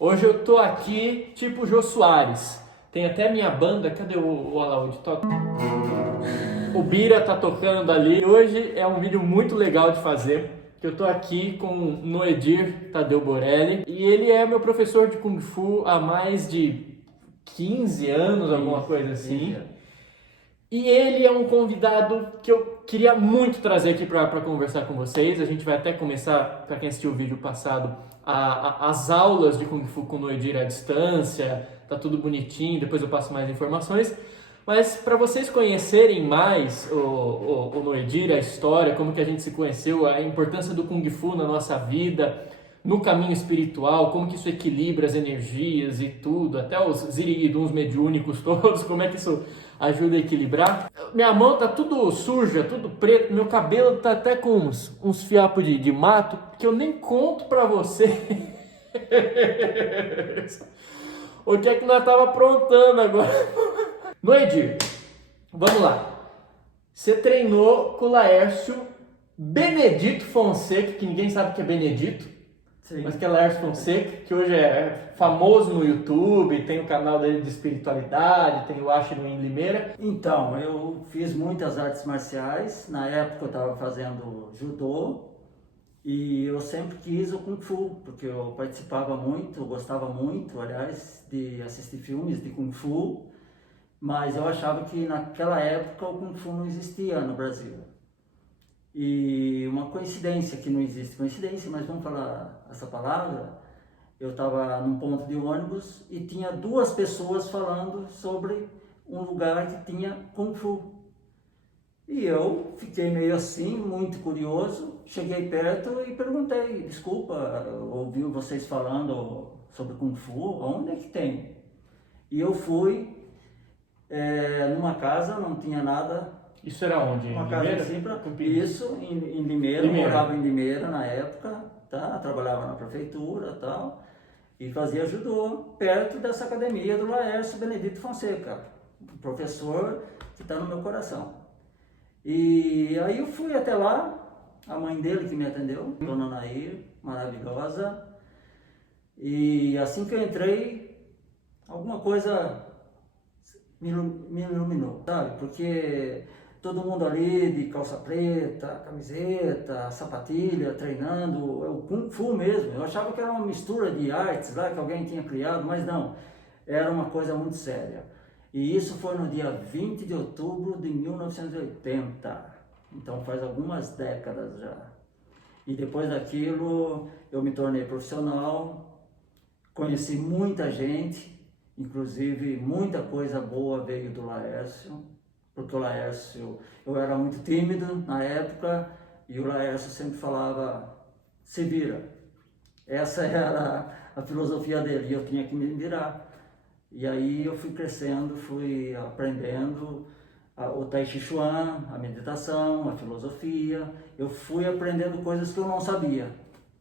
Hoje eu tô aqui tipo Jô Soares. Tem até minha banda, cadê o Olaúde? O Bira tá tocando ali. Hoje é um vídeo muito legal de fazer, que eu tô aqui com o Noedir Tadeu Borelli. E ele é meu professor de Kung Fu há mais de 15 anos, alguma coisa assim. E ele é um convidado que eu queria muito trazer aqui para conversar com vocês. A gente vai até começar, para quem assistiu o vídeo passado, as aulas de Kung Fu com o Noedir à distância. Tá tudo bonitinho, depois eu passo mais informações. Mas para vocês conhecerem mais o Noedir, a história, como que a gente se conheceu, a importância do Kung Fu na nossa vida, no caminho espiritual, como que isso equilibra as energias e tudo, até os ziriguiduns mediúnicos todos, como é que isso ajuda a equilibrar. Minha mão tá tudo suja, tudo preto, meu cabelo tá até com uns fiapos de mato que eu nem conto pra você. O que é que nós tava aprontando agora? Noedir, vamos lá. Você treinou com o Laércio Benedito Fonseca, que ninguém sabe que é Benedito. Sim. Mas que é Laércio Fonseca, que hoje é famoso no YouTube, tem o canal dele de espiritualidade, tem o Ashno em Limeira. Então, eu fiz muitas artes marciais. Na época eu estava fazendo judô e eu sempre quis o Kung Fu, porque eu participava muito, eu gostava muito, aliás, de assistir filmes de Kung Fu, mas eu achava que naquela época o Kung Fu não existia no Brasil. E uma coincidência, que não existe coincidência, mas vamos falar essa palavra, eu estava num ponto de ônibus e tinha duas pessoas falando sobre um lugar que tinha Kung Fu. E eu fiquei meio assim, muito curioso, cheguei perto e perguntei, desculpa, eu ouvi vocês falando sobre Kung Fu, onde é que tem? E eu fui numa casa, não tinha nada. Isso era onde? Uma casa simples. Isso, em Limeira. Eu morava em Limeira na época, tá? Trabalhava na prefeitura e tal, e fazia judô perto dessa academia do Laércio Benedito Fonseca, um professor que está no meu coração. E aí eu fui até lá, a mãe dele que me atendeu, Dona Nair, maravilhosa, e assim que eu entrei, alguma coisa me iluminou, sabe? Porque todo mundo ali de calça preta, camiseta, sapatilha, treinando, é o Kung Fu mesmo. Eu achava que era uma mistura de artes lá que alguém tinha criado, mas não, era uma coisa muito séria. E isso foi no dia 20 de outubro de 1980, então faz algumas décadas já. E depois daquilo eu me tornei profissional, conheci muita gente, inclusive muita coisa boa veio do Laércio, porque o Laércio, eu era muito tímido na época, e o Laércio sempre falava, se vira. Essa era a filosofia dele, e eu tinha que me virar. E aí eu fui crescendo, fui aprendendo o Tai Chi Chuan, a meditação, a filosofia, eu fui aprendendo coisas que eu não sabia.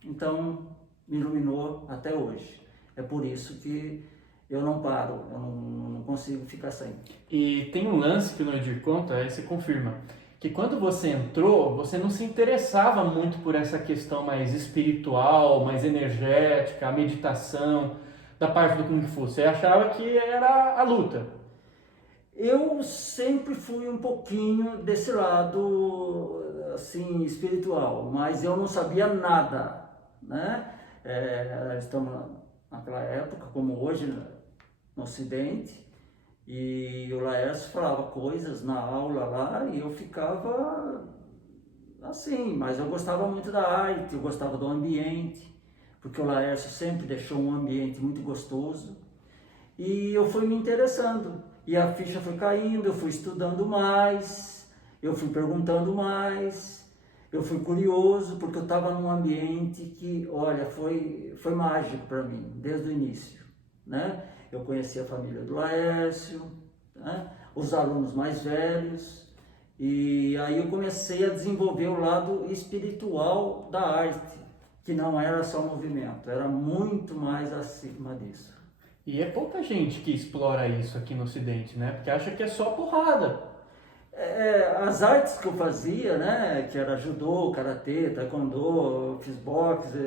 Então, me iluminou até hoje. É por isso que eu não paro, eu não consigo ficar sem. E tem um lance que o Noedir conta, aí você confirma, que quando você entrou, você não se interessava muito por essa questão mais espiritual, mais energética, a meditação, da parte do Kung Fu. Você achava que era a luta? Eu sempre fui um pouquinho desse lado, assim, espiritual, mas eu não sabia nada, né? Estamos naquela época, como hoje, no Ocidente, e o Laércio falava coisas na aula lá e eu ficava assim, mas eu gostava muito da arte, eu gostava do ambiente, porque o Laércio sempre deixou um ambiente muito gostoso e eu fui me interessando e a ficha foi caindo, eu fui estudando mais, eu fui perguntando mais, eu fui curioso porque eu estava num ambiente que, olha, foi mágico para mim desde o início, né? Eu conheci a família do Laércio, né? Os alunos mais velhos, e aí eu comecei a desenvolver o lado espiritual da arte, que não era só movimento, era muito mais acima disso. E é pouca gente que explora isso aqui no Ocidente, né? Porque acha que é só porrada. As artes que eu fazia, né, que era judô, karatê, taekwondo, fiz boxe,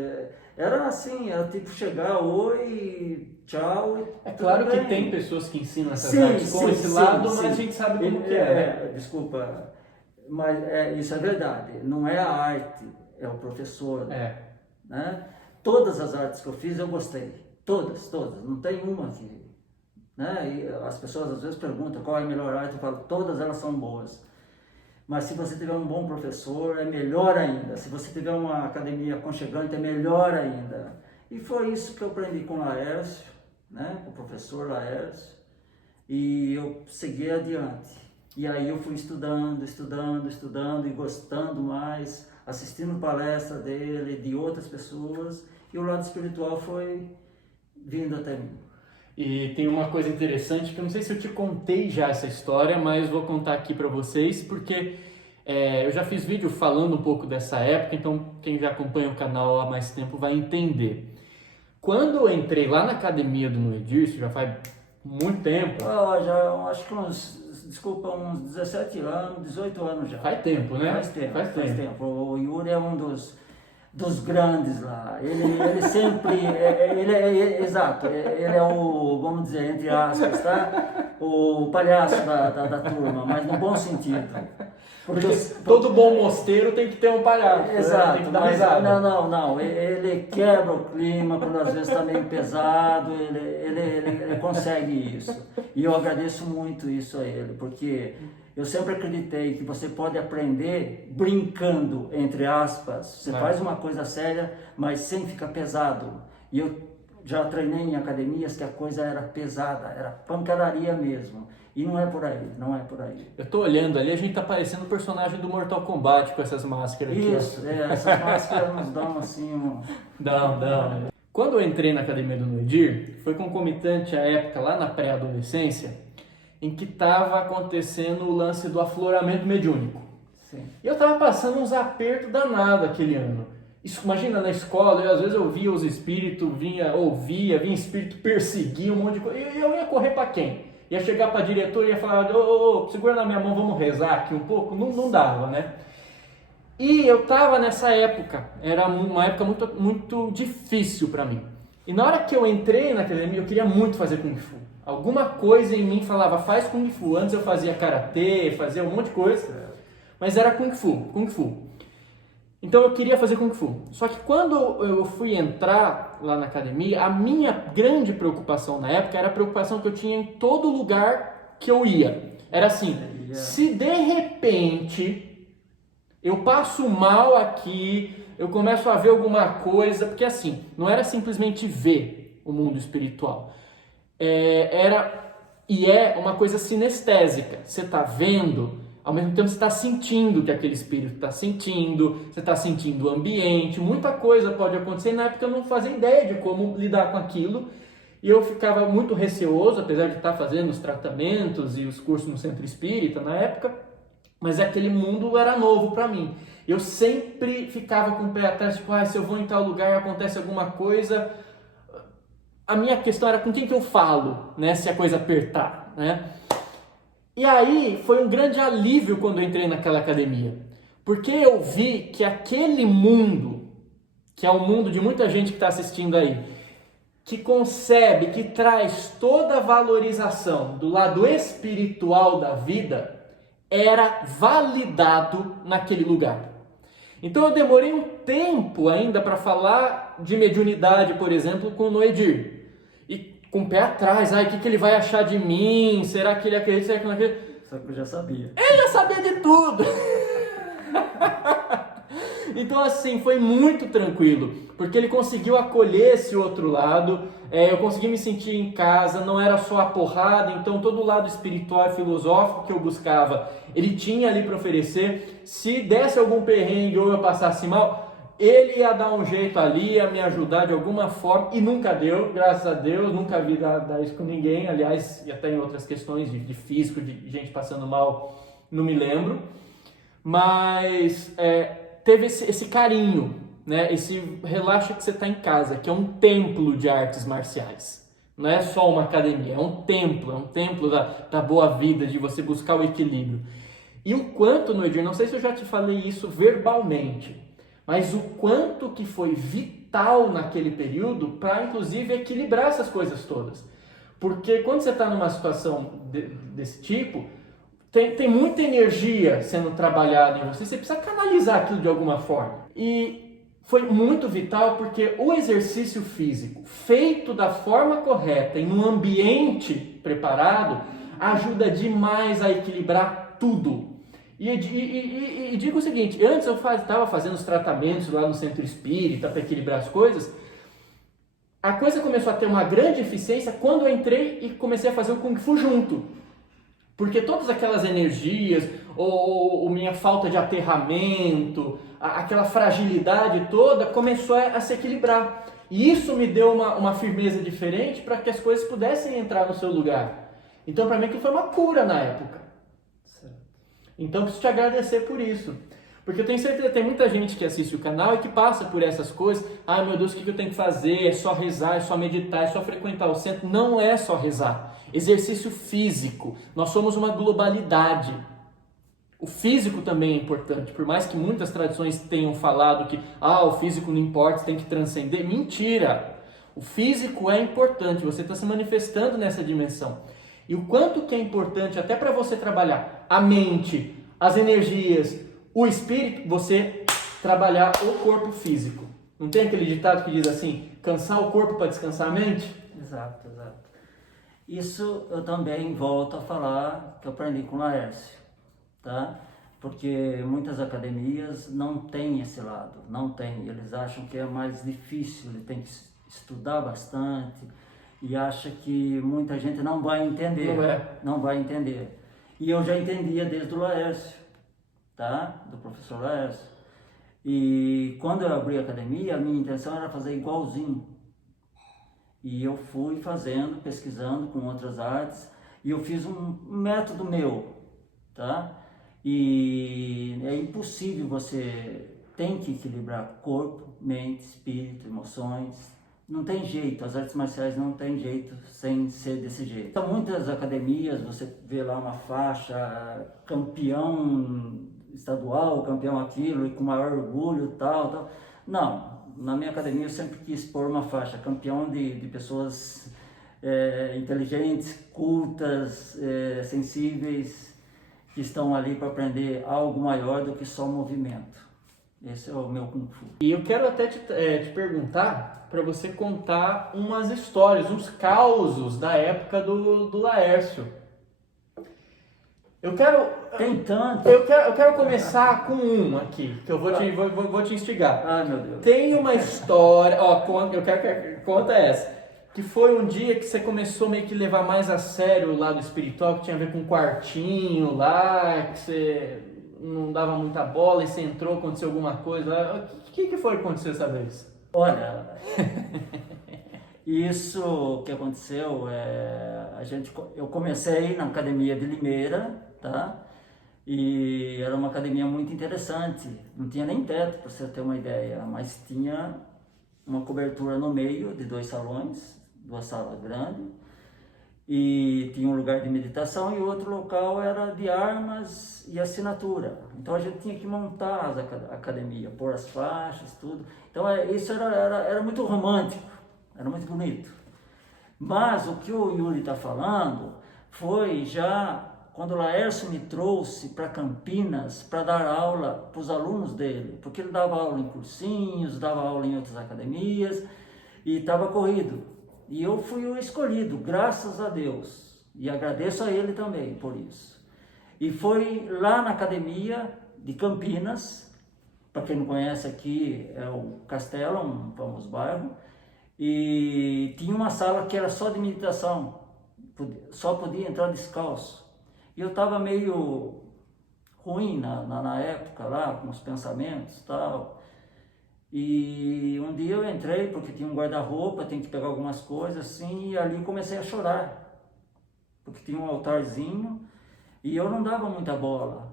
Era assim, era tipo chegar, oi, tchau. É claro que tem pessoas que ensinam essas artes com esse lado, mas a gente sabe como que é, né? Desculpa, mas isso é verdade. Não é a arte, é o professor. Né? Todas as artes que eu fiz eu gostei. Todas. Não tem uma que... Né? E as pessoas às vezes perguntam qual é a melhor arte, eu falo, todas elas são boas. Mas se você tiver um bom professor, é melhor ainda. Se você tiver uma academia aconchegante, é melhor ainda. E foi isso que eu aprendi com o Laércio, né? Com o professor Laércio. E eu segui adiante. E aí eu fui estudando e gostando mais, assistindo palestra dele, de outras pessoas. E o lado espiritual foi vindo até mim. E tem uma coisa interessante que eu não sei se eu te contei já essa história, mas vou contar aqui para vocês, porque eu já fiz vídeo falando um pouco dessa época, então quem já acompanha o canal há mais tempo vai entender. Quando eu entrei lá na academia do Noedir, isso já faz muito tempo. Já acho que uns 17 anos, 18 anos já. Faz tempo, né? Faz tempo. O Yuri é um dos grandes lá. Ele sempre, exato, ele é o, vamos dizer, entre aspas, tá? O palhaço da turma, mas no bom sentido. Porque todo bom mosteiro tem que ter um palhaço. Exato, tem que dar mas risada. não, ele quebra o clima quando às vezes está meio pesado, ele consegue isso. E eu agradeço muito isso a ele, porque eu sempre acreditei que você pode aprender brincando, entre aspas. Você faz uma coisa séria, mas sem ficar pesado. E eu já treinei em academias que a coisa era pesada, era pancadaria mesmo. E não é por aí. Eu tô olhando ali, a gente tá parecendo o personagem do Mortal Kombat com essas máscaras aqui. Isso, essas máscaras nos dão assim Dão. Quando eu entrei na academia do Noedir, foi concomitante à época lá na pré-adolescência, em que estava acontecendo o lance do afloramento mediúnico. Sim. E eu estava passando uns apertos danados aquele ano. Isso, imagina, na escola, às vezes eu via os espíritos, vinha espírito perseguir um monte de coisa. E eu ia correr para quem? Ia chegar para a diretora e ia falar, segura na minha mão, vamos rezar aqui um pouco? Não dava, né? E eu estava nessa época, era uma época muito, muito difícil para mim. E na hora que eu entrei na academia, eu queria muito fazer Kung Fu. Alguma coisa em mim falava, faz Kung Fu. Antes eu fazia Karatê, fazia um monte de coisa, mas era Kung Fu. Então eu queria fazer Kung Fu. Só que quando eu fui entrar lá na academia, a minha grande preocupação na época era a preocupação que eu tinha em todo lugar que eu ia. Era assim, se de repente eu passo mal aqui, eu começo a ver alguma coisa, porque assim, não era simplesmente ver o mundo espiritual. É uma coisa sinestésica. Você está vendo, ao mesmo tempo você está sentindo que aquele espírito está sentindo, você está sentindo o ambiente, muita coisa pode acontecer. Na época eu não fazia ideia de como lidar com aquilo, e eu ficava muito receoso, apesar de estar fazendo os tratamentos e os cursos no centro espírita na época, mas aquele mundo era novo para mim. Eu sempre ficava com o pé atrás, tipo, se eu vou em tal lugar e acontece alguma coisa... A minha questão era com quem que eu falo, né, se a coisa apertar, né? E aí foi um grande alívio quando eu entrei naquela academia, porque eu vi que aquele mundo, que é o mundo de muita gente que está assistindo aí, que concebe, que traz toda a valorização do lado espiritual da vida, era validado naquele lugar. Então eu demorei um tempo ainda para falar de mediunidade, por exemplo, com o Noedir. E com o pé atrás, o que ele vai achar de mim? Será que ele acredita? Será que não acredita? Só que eu já sabia. Ele já sabia de tudo! Então assim, foi muito tranquilo, porque ele conseguiu acolher esse outro lado, eu consegui me sentir em casa, não era só a porrada, então todo o lado espiritual e filosófico que eu buscava, ele tinha ali para oferecer. Se desse algum perrengue ou eu passasse mal, ele ia dar um jeito ali, ia me ajudar de alguma forma, e nunca deu, graças a Deus, nunca vi dar isso com ninguém. Aliás, e até em outras questões de físico, de gente passando mal, não me lembro, mas teve esse carinho, né? Esse relaxa que você está em casa, que é um templo de artes marciais, não é só uma academia, é um templo da boa vida, de você buscar o equilíbrio. E o quanto, Noedir, não sei se eu já te falei isso verbalmente, mas o quanto que foi vital vital naquele período para, inclusive, equilibrar essas coisas todas. Porque quando você está numa situação desse tipo, tem muita energia sendo trabalhada em você, você precisa canalizar aquilo de alguma forma. E foi muito vital porque o exercício físico, feito da forma correta, em um ambiente preparado, ajuda demais a equilibrar tudo. E digo o seguinte, antes eu estava fazendo os tratamentos lá no centro espírita para equilibrar as coisas, a coisa começou a ter uma grande eficiência quando eu entrei e comecei a fazer o Kung Fu junto. Porque todas aquelas energias, ou minha falta de aterramento, aquela fragilidade toda começou a se equilibrar. E isso me deu uma firmeza diferente para que as coisas pudessem entrar no seu lugar. Então, para mim, aquilo foi uma cura na época. Então, preciso te agradecer por isso. Porque eu tenho certeza que tem muita gente que assiste o canal e que passa por essas coisas. Ai, meu Deus, o que eu tenho que fazer? É só rezar, é só meditar, é só frequentar o centro. Não é só rezar. Exercício físico. Nós somos uma globalidade. O físico também é importante. Por mais que muitas tradições tenham falado que o físico não importa, você tem que transcender. Mentira! O físico é importante. Você está se manifestando nessa dimensão. E o quanto que é importante até para você trabalhar a mente, as energias, o espírito, você trabalhar o corpo físico. Não tem aquele ditado que diz assim, cansar o corpo para descansar a mente? Exato. Isso eu também volto a falar que eu aprendi com o Laércio, tá? Porque muitas academias não têm esse lado, não tem. Eles acham que é mais difícil, ele tem que estudar bastante e acha que muita gente não vai entender. Não vai entender. E eu já entendia desde o Laércio, tá? Do professor Laércio. E quando eu abri a academia, a minha intenção era fazer igualzinho. E eu fui fazendo, pesquisando com outras artes, e eu fiz um método meu, tá? E é impossível, você tem que equilibrar corpo, mente, espírito, emoções. Não tem jeito, as artes marciais não tem jeito sem ser desse jeito. Então, muitas academias, você vê lá uma faixa, campeão estadual, campeão aquilo, e com maior orgulho, tal. Não, na minha academia eu sempre quis pôr uma faixa, campeão de pessoas inteligentes, cultas, sensíveis, que estão ali para aprender algo maior do que só movimento. Esse é o meu Kung Fu. E eu quero até te perguntar, para você contar umas histórias, uns causos da época do Laércio. Eu quero... Tem tanto. Eu quero começar com um aqui, que eu vou te instigar. Ai, meu Deus. Tem uma história, eu quero que conta essa, que foi um dia que você começou meio que levar mais a sério o lado espiritual, que tinha a ver com um quartinho lá, que você não dava muita bola e você entrou, aconteceu alguma coisa. O que foi que aconteceu essa vez? Olha, isso que aconteceu, eu comecei na academia de Limeira, tá? E era uma academia muito interessante, não tinha nem teto, para você ter uma ideia, mas tinha uma cobertura no meio de 2 salões, 2 salas grandes, e tinha um lugar de meditação e outro local era de armas e assinatura. Então a gente tinha que montar a academia, pôr as faixas, tudo. Então isso era muito romântico, era muito bonito. Mas o que o Yuri está falando foi já quando o Laércio me trouxe para Campinas para dar aula para os alunos dele, porque ele dava aula em cursinhos, dava aula em outras academias e estava corrido. E eu fui o escolhido, graças a Deus, e agradeço a ele também por isso. E foi lá na academia de Campinas, para quem não conhece aqui, é o Castelo, um famoso bairro, e tinha uma sala que era só de meditação, só podia entrar descalço. E eu estava meio ruim na época lá, com os pensamentos e tal. E um dia eu entrei, porque tinha um guarda-roupa, tinha que pegar algumas coisas assim, e ali comecei a chorar. Porque tinha um altarzinho e eu não dava muita bola.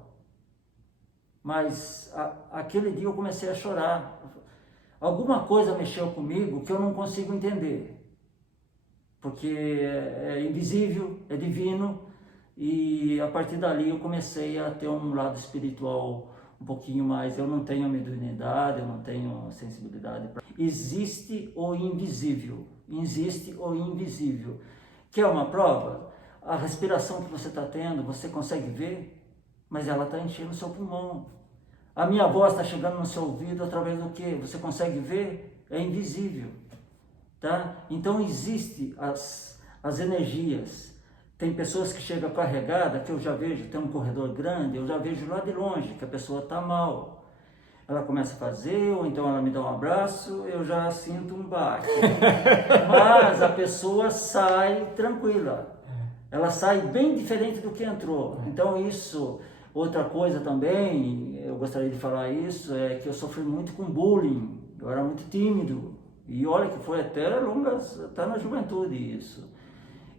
Mas aquele dia eu comecei a chorar. Alguma coisa mexeu comigo que eu não consigo entender. Porque é invisível, é divino. E a partir dali eu comecei a ter um lado espiritual um pouquinho mais, eu não tenho mediunidade, eu não tenho sensibilidade. Existe o invisível, que é uma prova. A respiração que você está tendo, você consegue ver, mas ela está enchendo o seu pulmão. A minha voz está chegando no seu ouvido através do que? Você consegue ver? É invisível. Tá? Então existe as energias. Tem pessoas que chegam carregada, que eu já vejo, tem um corredor grande, eu já vejo lá de longe que a pessoa está mal. Ela começa a fazer, ou então ela me dá um abraço, eu já sinto um baque. Mas a pessoa sai tranquila. Ela sai bem diferente do que entrou. Então isso, outra coisa também, eu gostaria de falar isso, é que eu sofri muito com bullying. Eu era muito tímido. E olha que foi até na juventude isso.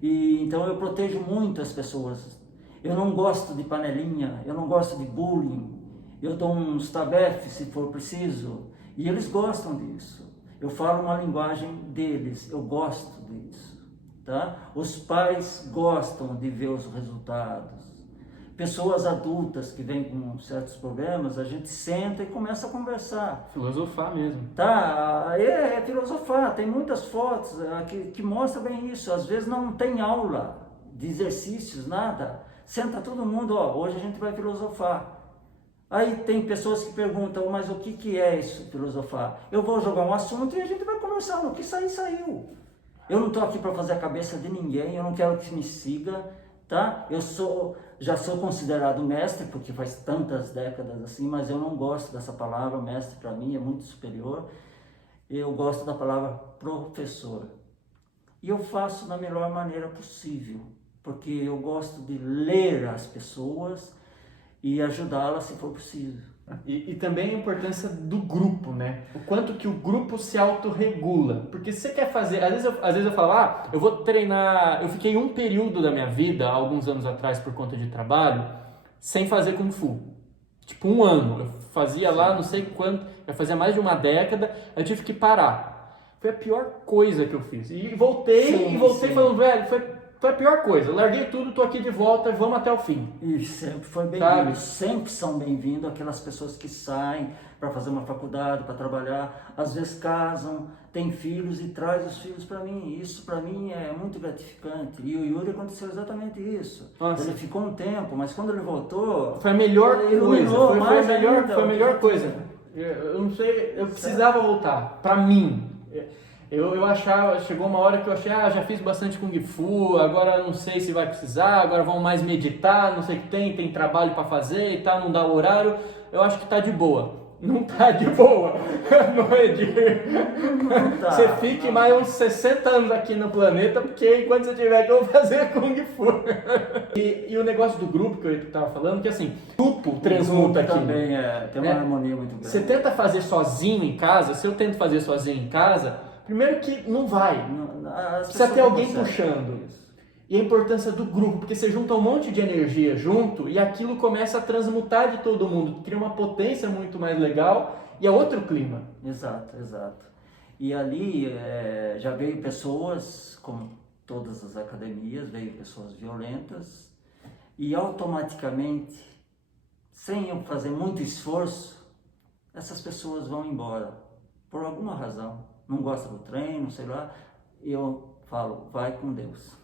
E então eu protejo muito as pessoas. Eu não gosto de panelinha, eu não gosto de bullying. Eu dou uns tabefes se for preciso. E eles gostam disso. Eu falo uma linguagem deles, eu gosto disso. Tá? Os pais gostam de ver os resultados. Pessoas adultas que vêm com certos problemas, a gente senta e começa a conversar. Filosofar mesmo. Tá, é filosofar. Tem muitas fotos que mostram bem isso. Às vezes não tem aula de exercícios, nada. Senta todo mundo, ó, hoje a gente vai filosofar. Aí tem pessoas que perguntam, mas o que é isso, filosofar? Eu vou jogar um assunto e a gente vai conversar. O que sair, saiu. Eu não estou aqui para fazer a cabeça de ninguém, eu não quero que me siga, tá? Já sou considerado mestre, porque faz tantas décadas assim, mas eu não gosto dessa palavra, mestre para mim é muito superior. Eu gosto da palavra professor. E eu faço da melhor maneira possível, porque eu gosto de ler as pessoas e ajudá-las se for possível. E também a importância do grupo, né? O quanto que o grupo se autorregula. Porque se você quer fazer... Às vezes eu falo, eu vou treinar... Eu fiquei um período da minha vida, alguns anos atrás, por conta de trabalho, sem fazer Kung Fu. Tipo, 1 ano. Eu fazia lá, não sei quanto... Eu fazia mais de uma década, eu tive que parar. Foi a pior coisa que eu fiz. E voltei falando, velho, foi a pior coisa. Larguei tudo, tô aqui de volta, vamos até o fim. E sempre foi bem-vindo. Sempre são bem-vindos aquelas pessoas que saem para fazer uma faculdade, para trabalhar, às vezes casam, têm filhos e traz os filhos para mim. Isso para mim é muito gratificante. E o Yuri aconteceu exatamente isso. Nossa. Ele ficou um tempo, mas quando ele voltou, foi a melhor coisa. Foi a melhor coisa. Eu não sei, eu precisava voltar. Para mim. Eu achava, chegou uma hora que eu achei, já fiz bastante Kung Fu, agora não sei se vai precisar, agora vamos mais meditar, não sei o que tem trabalho para fazer e tal, não dá o horário, eu acho que tá de boa. Não tá de boa, não é Tá, você fique mais uns 60 anos aqui no planeta, porque enquanto você tiver que eu vou fazer Kung Fu. E o negócio do grupo que eu tava falando, que assim, grupo transmuta aqui. Também tem uma harmonia muito grande. Você tenta fazer sozinho em casa, se eu tento fazer sozinho em casa, primeiro que não vai, precisa ter alguém puxando. E a importância do grupo, porque você junta um monte de energia junto e aquilo começa a transmutar de todo mundo, cria uma potência muito mais legal e é outro clima. Exato. E ali já veio pessoas, como todas as academias, veio pessoas violentas e automaticamente, sem eu fazer muito esforço, essas pessoas vão embora, por alguma razão. Não gosta do treino, sei lá, eu falo, vai com Deus.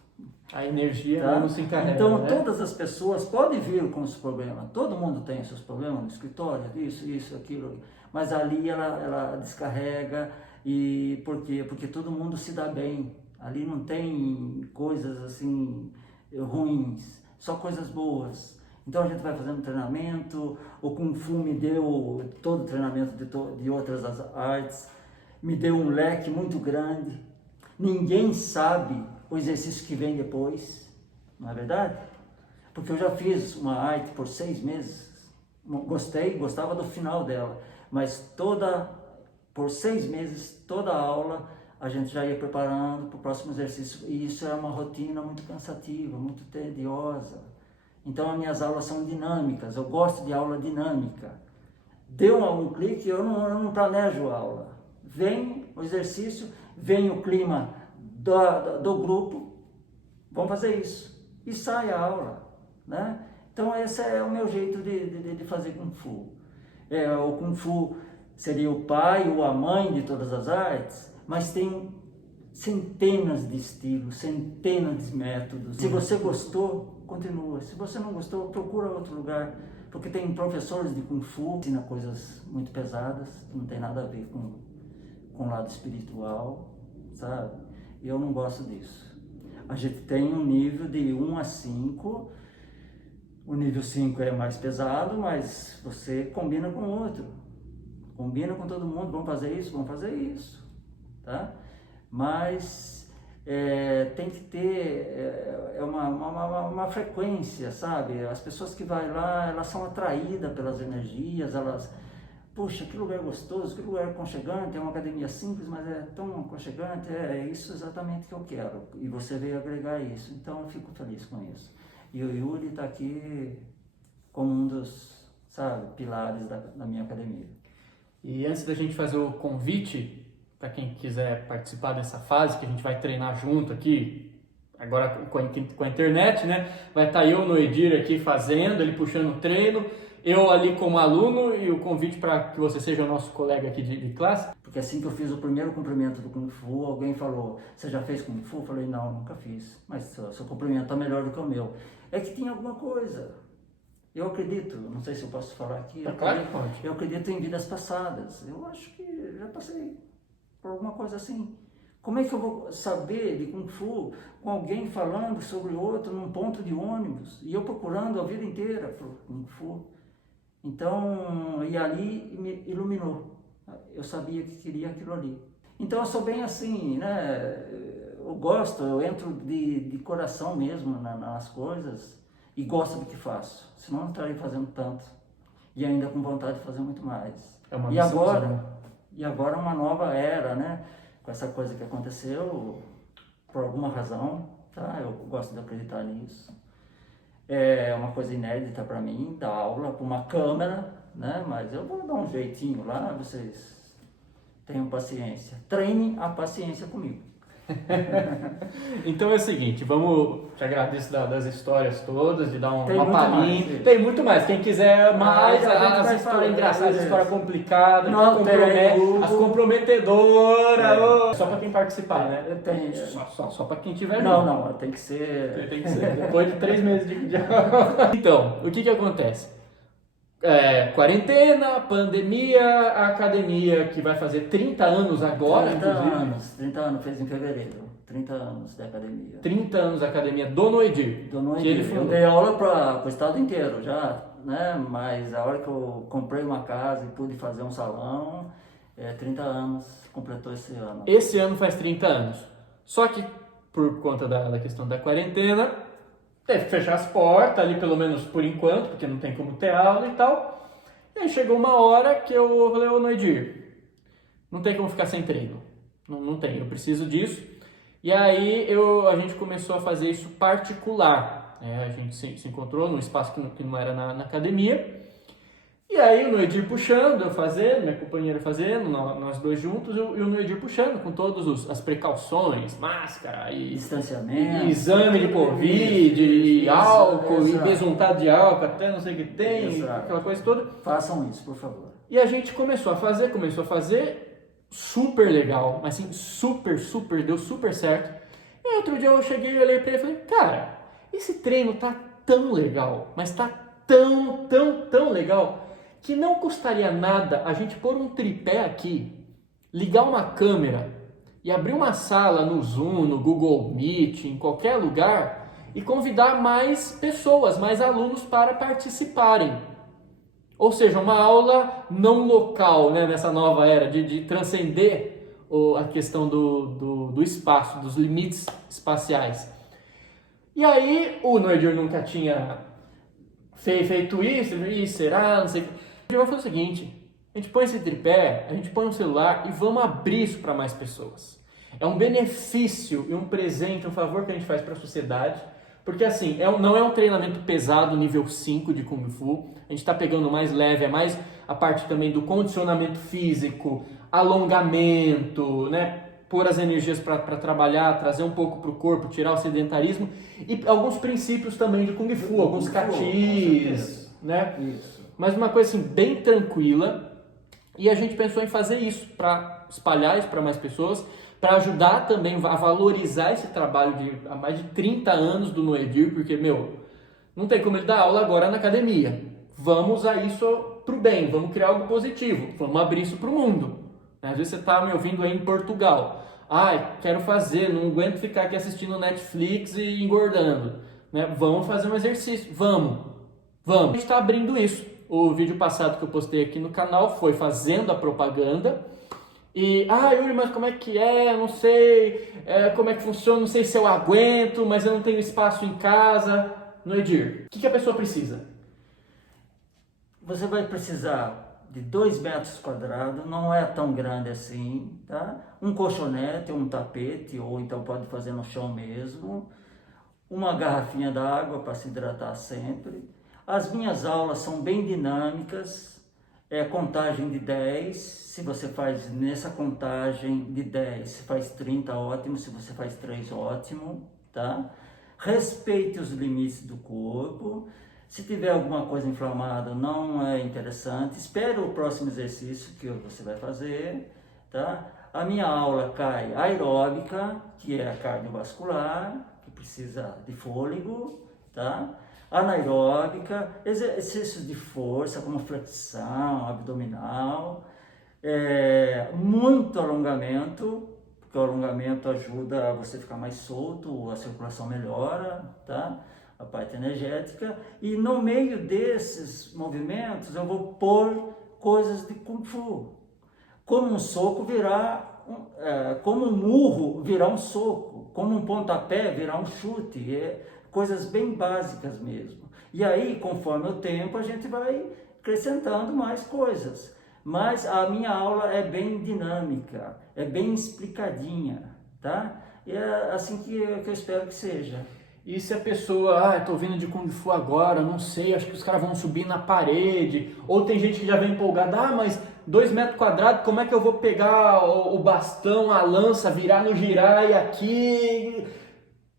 A energia não se encarrega, então, né? Todas as pessoas podem vir com os problemas, todo mundo tem seus problemas no escritório, isso, aquilo, mas ali ela descarrega, e por quê? Porque todo mundo se dá bem, ali não tem coisas assim ruins, só coisas boas. Então a gente vai fazendo treinamento, o Kung Fu me deu todo o treinamento de outras artes, me deu um leque muito grande. Ninguém sabe o exercício que vem depois, não é verdade? Porque eu já fiz uma arte por 6 meses, gostava do final dela, mas por 6 meses, toda a aula, a gente já ia preparando para o próximo exercício, e isso é uma rotina muito cansativa, muito tediosa. Então as minhas aulas são dinâmicas, eu gosto de aula dinâmica. Deu um clique, eu não planejo a aula. Vem o exercício, vem o clima do grupo, vamos fazer isso. E sai a aula, né? Então esse é o meu jeito de fazer Kung Fu. o Kung Fu seria o pai ou a mãe de todas as artes, mas tem centenas de estilos, centenas de métodos. Se você gostou, continua. Se você não gostou, procura outro lugar. Porque tem professores de Kung Fu que ensinam coisas muito pesadas, que não tem nada a ver com o lado espiritual, sabe? E eu não gosto disso. A gente tem um nível de 1 a 5. O nível 5 é mais pesado, mas você combina com o outro. Combina com todo mundo, vamos fazer isso, tá? Mas tem que ter uma frequência, sabe? As pessoas que vão lá, elas são atraídas pelas energias, elas... Puxa, que lugar gostoso, que lugar aconchegante, é uma academia simples, mas é tão aconchegante, é isso exatamente que eu quero. E você veio agregar isso, então eu fico feliz com isso. E o Yuri está aqui como um dos, sabe, pilares da minha academia. E antes da gente fazer o convite, para quem quiser participar dessa fase, que a gente vai treinar junto aqui, agora com a internet, né? Vai estar eu no Edir aqui fazendo, ele puxando o treino, eu ali como aluno, e o convite para que você seja o nosso colega aqui de classe. Porque assim que eu fiz o primeiro cumprimento do Kung Fu, alguém falou, você já fez Kung Fu? Eu falei, não, nunca fiz, mas seu cumprimento está melhor do que o meu. É que tinha alguma coisa. Eu acredito, não sei se eu posso falar aqui, eu acredito em vidas passadas. Eu acho que já passei por alguma coisa assim. Como é que eu vou saber de Kung Fu com alguém falando sobre o outro num ponto de ônibus? E eu procurando a vida inteira por Kung Fu. Então, e ali me iluminou. Eu sabia que queria aquilo ali. Então eu sou bem assim, né? Eu gosto, eu entro de coração mesmo nas coisas e gosto do que faço. Senão eu não estaria fazendo tanto. E ainda com vontade de fazer muito mais. É uma E agora uma nova era, né? Com essa coisa que aconteceu, por alguma razão, tá? Eu gosto de acreditar nisso. É uma coisa inédita para mim, dar aula com uma câmera, né? Mas eu vou dar um jeitinho lá, vocês tenham paciência. Treinem a paciência comigo. Então é o seguinte, te agradeço das histórias todas, de dar uma palhinha. Tem muito mais, quem quiser mais, as histórias engraçadas, as histórias complicadas, as comprometedoras, só para quem participar, né? Só para quem tiver junto. Não, tem que ser. Depois de 3 meses de Então, o que acontece? Quarentena, pandemia, a academia que vai fazer 30 anos agora, 30 anos, fez em fevereiro, 30 anos de academia. 30 anos da academia do Noedir. Eu dei aula para o estado inteiro já, né? Mas a hora que eu comprei uma casa e pude fazer um salão, 30 anos, completou esse ano. Esse ano faz 30 anos. Só que, por conta da questão da quarentena, teve que fechar as portas ali, pelo menos por enquanto, porque não tem como ter aula e tal. E aí chegou uma hora que eu falei, ô Noedir, não tem como ficar sem treino. Não tem, eu preciso disso. E aí a gente começou a fazer isso particular. A gente se encontrou num espaço que não era na academia. E aí o Noedir puxando, eu fazendo, minha companheira fazendo, nós dois juntos, e o Noedir puxando com todas as precauções, máscara e distanciamento, e exame de Covid, e álcool, e besuntado de álcool, até não sei o que tem, aquela coisa toda. Façam isso, por favor. E a gente começou a fazer, super legal, mas assim, super, deu super certo. E outro dia eu cheguei e olhei pra ele e falei, cara, esse treino tá tão legal, mas tá tão legal, que não custaria nada a gente pôr um tripé aqui, ligar uma câmera e abrir uma sala no Zoom, no Google Meet, em qualquer lugar e convidar mais pessoas, mais alunos para participarem. Ou seja, uma aula não local, né, nessa nova era de transcender a questão do espaço, dos limites espaciais. E aí o Noedir nunca tinha feito isso, e será, não sei o que. A gente vai fazer o seguinte, a gente põe esse tripé, a gente põe um celular e vamos abrir isso para mais pessoas. É um benefício e um presente, um favor que a gente faz para a sociedade, porque assim, não é um treinamento pesado, nível 5 de Kung Fu, a gente está pegando mais leve, é mais a parte também do condicionamento físico, alongamento, né? Pôr as energias para trabalhar, trazer um pouco para o corpo, tirar o sedentarismo e alguns princípios também de Kung Fu, alguns katis, né? Isso. mas uma coisa assim bem tranquila. E a gente pensou em fazer isso para espalhar isso para mais pessoas, para ajudar também a valorizar esse trabalho de há mais de 30 anos do Noedir, porque, não tem como ele dar aula agora na academia. Vamos usar isso para o bem, vamos criar algo positivo, vamos abrir isso para o mundo. Às vezes você está me ouvindo aí em Portugal. Quero fazer, não aguento ficar aqui assistindo Netflix e engordando. Né? Vamos fazer um exercício, vamos. A gente está abrindo isso. O vídeo passado que eu postei aqui no canal foi fazendo a propaganda. E, Yuri, mas como é que é? Não sei como é que funciona, não sei se eu aguento, mas eu não tenho espaço em casa. Noedir, o que a pessoa precisa? Você vai precisar de 2 metros quadrados, não é tão grande assim, tá? Um colchonete, um tapete, ou então pode fazer no chão mesmo. Uma garrafinha d'água para se hidratar sempre. As minhas aulas são bem dinâmicas, contagem de 10, se você faz nessa contagem de 10, se faz 30, ótimo, se você faz 3, ótimo, tá? Respeite os limites do corpo, se tiver alguma coisa inflamada não é interessante, espere o próximo exercício que você vai fazer, tá? A minha aula cai aeróbica, que é a cardiovascular, que precisa de fôlego, tá? Anaeróbica, exercícios de força como flexão, abdominal, muito alongamento, porque o alongamento ajuda você a ficar mais solto, a circulação melhora, tá? A parte energética, e no meio desses movimentos eu vou pôr coisas de Kung Fu, como um soco virar, como um murro virar um soco, como um pontapé virar um chute, coisas bem básicas mesmo. E aí, conforme o tempo, a gente vai acrescentando mais coisas. Mas a minha aula é bem dinâmica, é bem explicadinha, tá? E é assim que eu espero que seja. E se a pessoa, tô vindo de Kung Fu agora, não sei, acho que os caras vão subir na parede, ou tem gente que já vem empolgada, mas 2 metros quadrados, como é que eu vou pegar o bastão, a lança, virar no girai aqui?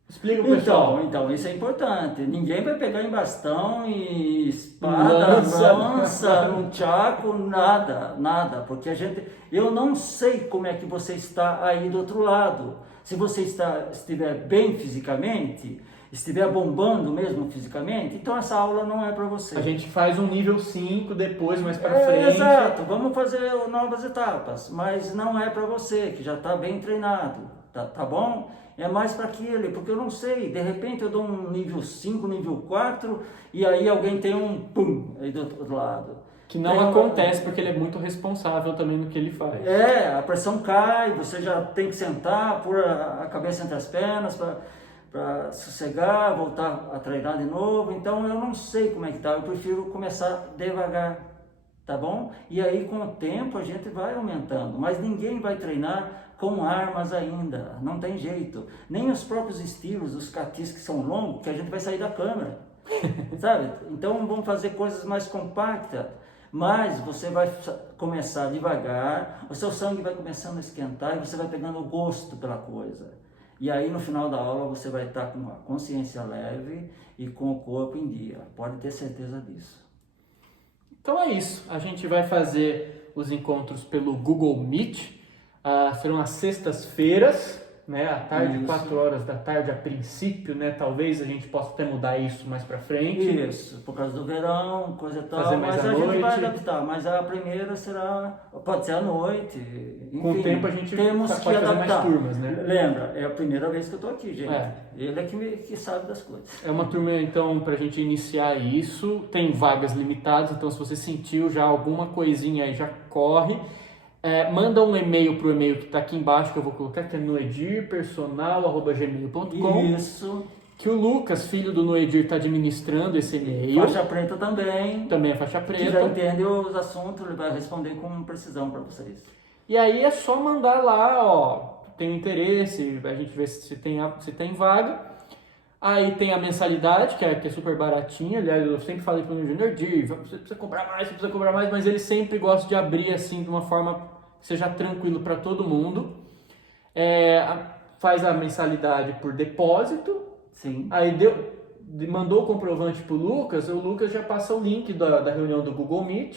Explica pro pessoal. Então, isso é importante. Ninguém vai pegar em bastão e espada, lança, nunchaku, nada. Porque eu não sei como é que você está aí do outro lado. Se você estiver bem fisicamente, estiver bombando mesmo fisicamente, então essa aula não é para você. A gente faz um nível 5 depois, mais para frente. Exato, vamos fazer novas etapas, mas não é para você, que já está bem treinado, tá bom? É mais para aquele, porque eu não sei, de repente eu dou um nível 5, nível 4, e aí alguém tem um pum aí do outro lado. Que não acontece, porque ele é muito responsável também no que ele faz. A pressão cai, você já tem que sentar, pôr a cabeça entre as pernas para sossegar, voltar a treinar de novo. Então eu não sei como é que tá, eu prefiro começar devagar, tá bom? E aí com o tempo a gente vai aumentando, mas ninguém vai treinar com armas ainda, não tem jeito. Nem os próprios estilos, os catis que são longos, que a gente vai sair da câmera, sabe? Então vamos fazer coisas mais compactas, mas você vai começar devagar, o seu sangue vai começando a esquentar e você vai pegando o gosto pela coisa. E aí no final da aula você vai estar com a consciência leve e com o corpo em dia, pode ter certeza disso. Então é isso, a gente vai fazer os encontros pelo Google Meet, serão às sextas-feiras, né, à tarde, 4 horas da tarde a princípio, né, talvez a gente possa até mudar isso mais pra frente. Isso, por causa do verão, coisa e tal, fazer mais mas à a noite. gente vai adaptar, mas a primeira pode ser à noite, enfim, com o tempo a gente temos que pode fazer adaptar. mais turmas, né? Lembra, é a primeira vez que eu tô aqui, gente, ele é que sabe das coisas. É uma turma, então, pra gente iniciar isso, tem vagas limitadas, então se você sentiu já alguma coisinha aí, já corre. Manda um e-mail pro e-mail que está aqui embaixo, que eu vou colocar, que é noedirpersonal@gmail.com. Isso. Que o Lucas, filho do Noedir, está administrando esse e-mail. Faixa preta também. Também é faixa preta. Que já entende os assuntos, ele vai responder com precisão para vocês. E aí é só mandar lá, tem interesse, a gente vê se tem vaga. Aí tem a mensalidade, que é super baratinha. Aliás, eu sempre falei para o Noedir, você precisa cobrar mais, mas ele sempre gosta de abrir assim de uma forma que seja tranquilo para todo mundo. Faz a mensalidade por depósito. Sim. Aí mandou o comprovante pro Lucas, o Lucas já passa o link da reunião do Google Meet,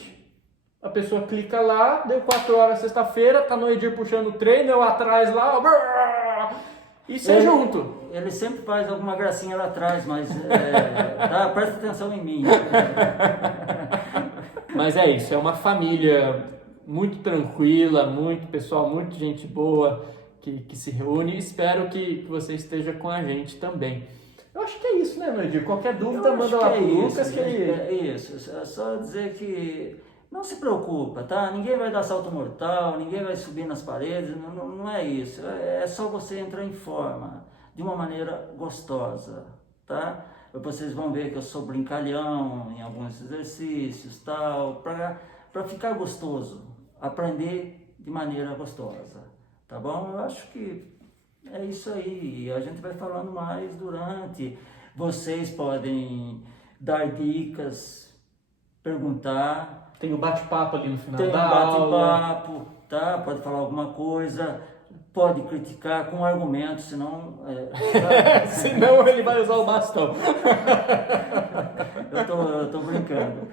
a pessoa clica lá, deu 4 horas sexta-feira, tá no Edir puxando o treino, eu atrás lá, ó, e você junto. Ele sempre faz alguma gracinha lá atrás, mas presta atenção em mim. Mas é isso, é uma família muito tranquila, muito pessoal, muito gente boa que se reúne, e espero que você esteja com a gente também. Eu acho que é isso, né, Edir? Qualquer dúvida, manda lá pro Lucas que ele... É isso, é só dizer que não se preocupa, tá? Ninguém vai dar salto mortal, ninguém vai subir nas paredes, não é isso. É só você entrar em forma, de uma maneira gostosa, tá? Vocês vão ver que eu sou brincalhão em alguns exercícios, tal, para ficar gostoso, aprender de maneira gostosa, tá bom? Eu acho que é isso aí, a gente vai falando mais durante. Vocês podem dar dicas, perguntar. Tem o bate-papo ali no final Tem da um aula. bate-papo, tá? Pode falar alguma coisa, pode criticar com argumentos, senão... Senão ele vai usar o bastão. Eu tô brincando.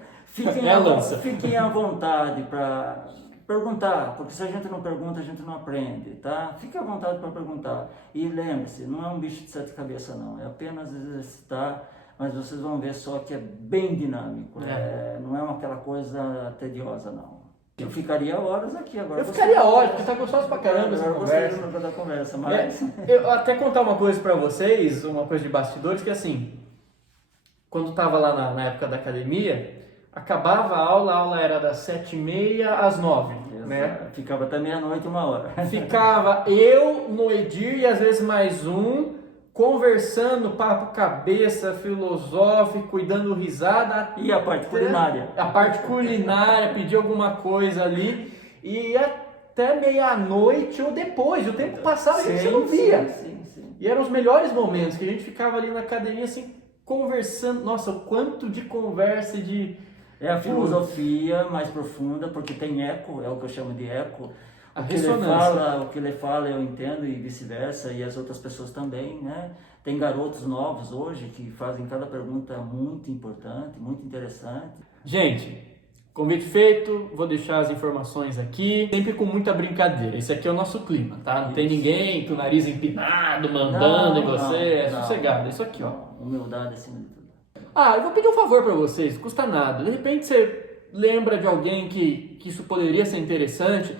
Lança. Fiquem à vontade para perguntar, porque se a gente não pergunta, a gente não aprende, tá? Fique à vontade para perguntar. E lembre-se, não é um bicho de 7 cabeças, não. É apenas exercitar, mas vocês vão ver só que é bem dinâmico. Não é aquela coisa tediosa, não. Eu ficaria horas aqui agora. Eu ficaria horas, porque tá gostoso pra caramba essa conversa. Da conversa, mas... Eu até contar uma coisa pra vocês, uma coisa de bastidores, que assim, quando tava lá na época da academia, acabava a aula era das 7h30 às 9h, né? Ficava até meia-noite, 1h. Ficava eu, no Edir e às vezes mais um, conversando, papo cabeça, filosófico, e dando risada. E a parte culinária. A parte culinária, pedir alguma coisa ali, e até meia-noite ou depois, o tempo passava e a gente não via. Sim. E eram os melhores momentos, que a gente ficava ali na academia assim, conversando. Nossa, o quanto de conversa e de... É a filosofia mais profunda, porque tem eco, é o que eu chamo de eco. A o que ele fala eu entendo e vice-versa, e as outras pessoas também, né? Tem garotos novos hoje que fazem cada pergunta muito importante, muito interessante. Gente, convite feito, vou deixar as informações aqui, sempre com muita brincadeira. Esse aqui é o nosso clima, tá? Não tem ninguém com o nariz empinado, mandando em você, sossegado. Isso aqui, ó. Humildade acima de tudo. Eu vou pedir um favor para vocês, não custa nada. De repente você lembra de alguém que isso poderia ser interessante.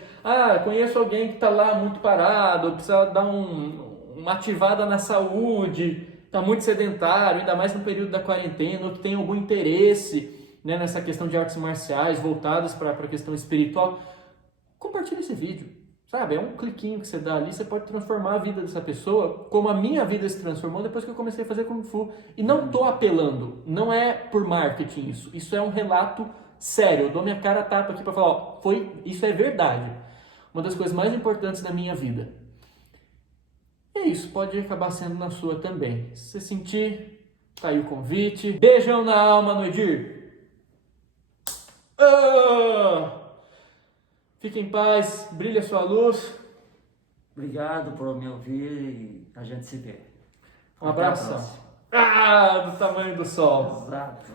Conheço alguém que está lá muito parado, precisa dar uma ativada na saúde, está muito sedentário, ainda mais no período da quarentena, ou que tem algum interesse, né, nessa questão de artes marciais voltadas para a questão espiritual. Compartilhe esse vídeo. Sabe, é um cliquinho que você dá ali, você pode transformar a vida dessa pessoa, como a minha vida se transformou depois que eu comecei a fazer Kung Fu. E não estou apelando, não é por marketing isso é um relato sério. Eu dou minha cara a tapa aqui para falar, isso é verdade. Uma das coisas mais importantes da minha vida. É isso, pode acabar sendo na sua também. Se você sentir, tá aí o convite. Beijão na alma, Noedir. Fique em paz, brilhe a sua luz. Obrigado por me ouvir e a gente se vê. Um abraço. Do tamanho do sol. Exato.